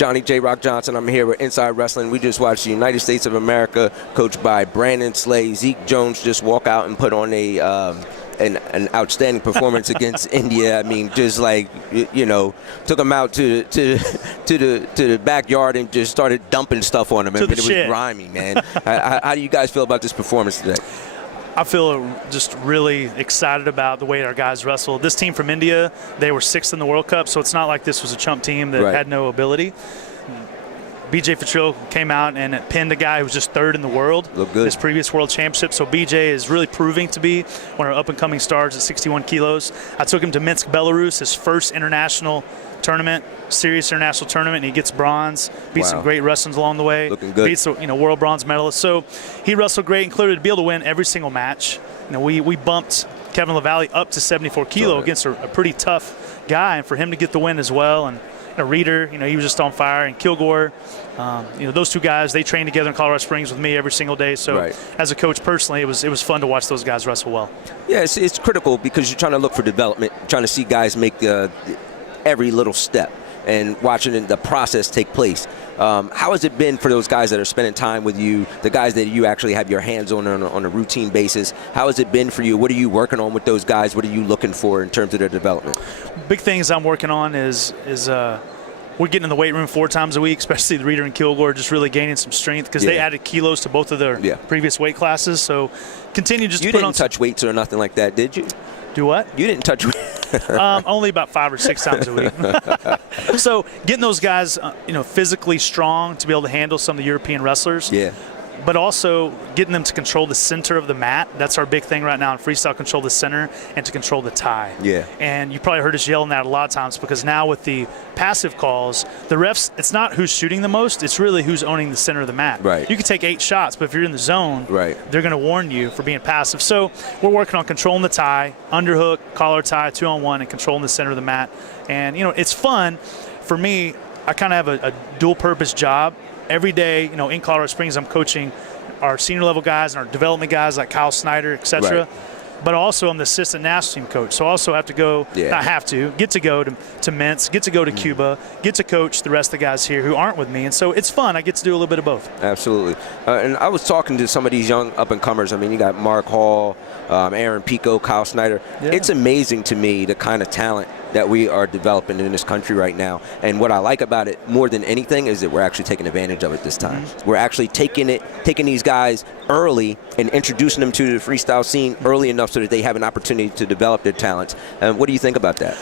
Johnny J. Rock Johnson. I'm here with Inside Wrestling. We just watched the United States of America, coached by Brandon Slay. Zeke Jones just walk out and put on an outstanding performance against India. I mean, just like, took them out to the backyard and just started dumping stuff on them. I mean, it was grimy, man. How do you guys feel about this performance today? I feel just really excited about the way our guys wrestled. This team from India, they were 6th in the World Cup, so it's not like this was a chump team that had no ability. BJ Fatrile came out and pinned a guy who was just 3rd in the world. Looked good. His previous world championship. So BJ is really proving to be one of our up-and-coming stars at 61 kilos. I took him to Minsk, Belarus, his first international tournament, serious international tournament, and he gets bronze. Beat some great wrestlers along the way. Looking good. Beats world bronze medalist. So he wrestled great, and clearly to be able to win every single match. We bumped Kevin LaValle up to 74 kilo against a pretty tough guy, and for him to get the win as well. And Reeder, he was just on fire, and Kilgore, those two guys, they train together in Colorado Springs with me every single day. So as a coach personally, it was fun to watch those guys wrestle well. Yeah, it's critical because you're trying to look for development, trying to see guys make every little step and watching the process take place. How has it been for those guys that are spending time with you, the guys that you actually have your hands on a routine basis? How has it been for you? What are you working on with those guys? What are you looking for in terms of their development? Big things I'm working on is we're getting in the weight room 4 times a week, especially the Reeder and Kilgore, just really gaining some strength because they added kilos to both of their previous weight classes. So continue just to put on. You didn't touch weights or nothing like that, did you? Do what? You didn't touch weights. Only about 5 or 6 times a week. So getting those guys, physically strong to be able to handle some of the European wrestlers. Yeah. But also getting them to control the center of the mat. That's our big thing right now in freestyle, control the center and to control the tie. Yeah. And you probably heard us yelling that a lot of times because now with the passive calls, the refs, it's not who's shooting the most, it's really who's owning the center of the mat. Right. You can take 8 shots, but if you're in the zone, they're going to warn you for being passive. So we're working on controlling the tie, underhook, collar tie, 2-on-1, and controlling the center of the mat. And, it's fun. For me, I kind of have a dual-purpose job. Every day, in Colorado Springs, I'm coaching our senior level guys and our development guys like Kyle Snyder, et cetera. But also I'm the assistant national team coach. So I also have to go, get to go to Minsk, get to go to Cuba, get to coach the rest of the guys here who aren't with me. And so it's fun. I get to do a little bit of both. Absolutely. And I was talking to some of these young up-and-comers. I mean, you got Mark Hall, Aaron Pico, Kyle Snyder. Yeah. It's amazing to me the kind of talent that we are developing in this country right now. And what I like about it more than anything is that we're actually taking advantage of it this time. We're actually taking these guys early and introducing them to the freestyle scene early enough so that they have an opportunity to develop their talents. What do you think about that?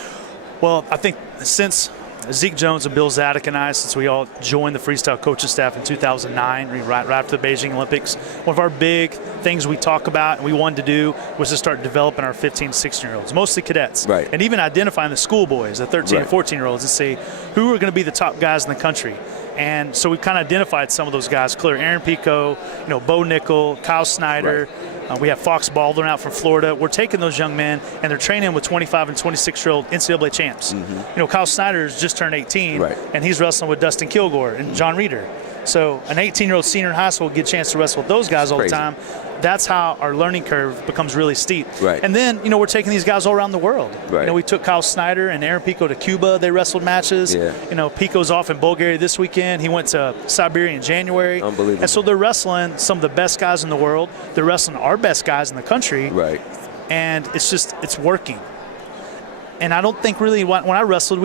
Well, I think since Zeke Jones and Bill Zadok and I, since we all joined the freestyle coaching staff in 2009, right after the Beijing Olympics, one of our big things we talk about and we wanted to do was to start developing our 15, 16-year-olds, mostly cadets, and even identifying the schoolboys, the 13 and 14-year-olds, and see who are going to be the top guys in the country. And so we kind of identified some of those guys clear. Aaron Pico, Bo Nickel, Kyle Snyder. We have Fox Baldwin out from Florida. We're taking those young men, and they're training with 25 and 26-year-old NCAA champs. Kyle Snyder's just turned 18, and he's wrestling with Dustin Kilgore and John Reeder. So an 18-year-old senior in high school will get a chance to wrestle with those guys all the time. That's how our learning curve becomes really steep. And then, we're taking these guys all around the world. We took Kyle Snyder and Aaron Pico to Cuba. They wrestled matches. Pico's off in Bulgaria this weekend. He went to Siberia in January. Unbelievable. And so they're wrestling some of the best guys in the world. They're wrestling our best guys in the country. And it's working. And I don't think really when I wrestled,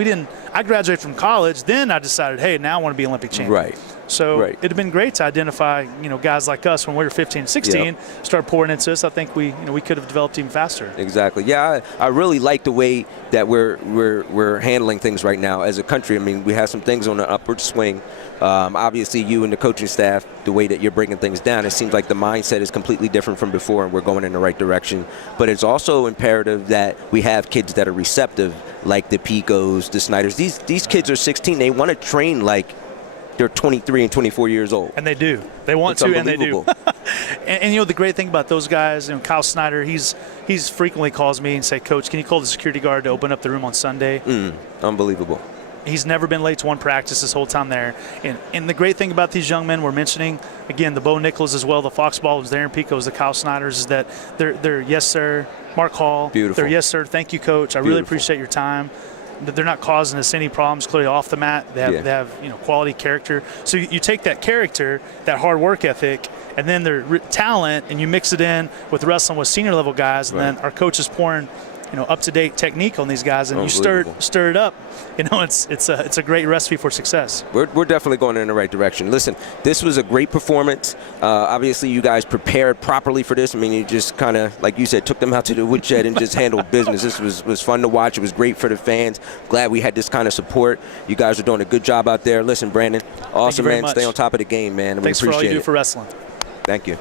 I graduated from college. Then I decided, hey, now I want to be Olympic champion. So it had been great to identify, guys like us when we were 15, 16, start pouring into us. I think we could have developed even faster. Exactly. Yeah, I really like the way that we're handling things right now as a country. I mean, we have some things on an upward swing. Obviously, you and the coaching staff, the way that you're breaking things down, it seems like the mindset is completely different from before, and we're going in the right direction. But it's also imperative that we have kids that are receptive, like the Picos, the Snyders. These kids are 16. They want to train like they're 23 and 24 years old. And they do. They want to, and they do. and the great thing about those guys, Kyle Snyder, he's frequently calls me and say, Coach, can you call the security guard to open up the room on Sunday? Unbelievable. He's never been late to one practice this whole time there. And the great thing about these young men we're mentioning, again, the Bo Nichols as well, the Fox Baldwins, the Aaron Picos, the Kyle Snyders, is that they're yes, sir, Mark Hall. Beautiful. They're yes, sir, thank you, Coach. I really appreciate your time. they're not causing us any problems clearly off the mat. They have quality character. So you take that character, that hard work ethic, and then their talent, and you mix it in with wrestling with senior level guys, and then our coach is pouring up-to-date technique on these guys, and you stir it up. It's a great recipe for success. We're definitely going in the right direction. Listen, this was a great performance. Obviously, you guys prepared properly for this. I mean, you just kind of, like you said, took them out to the woodshed and just handled business. This was fun to watch. It was great for the fans. Glad we had this kind of support. You guys are doing a good job out there. Listen, Brandon, awesome, man. Much. Stay on top of the game, man. Thanks we appreciate for all you do it. for wrestling. Thank you.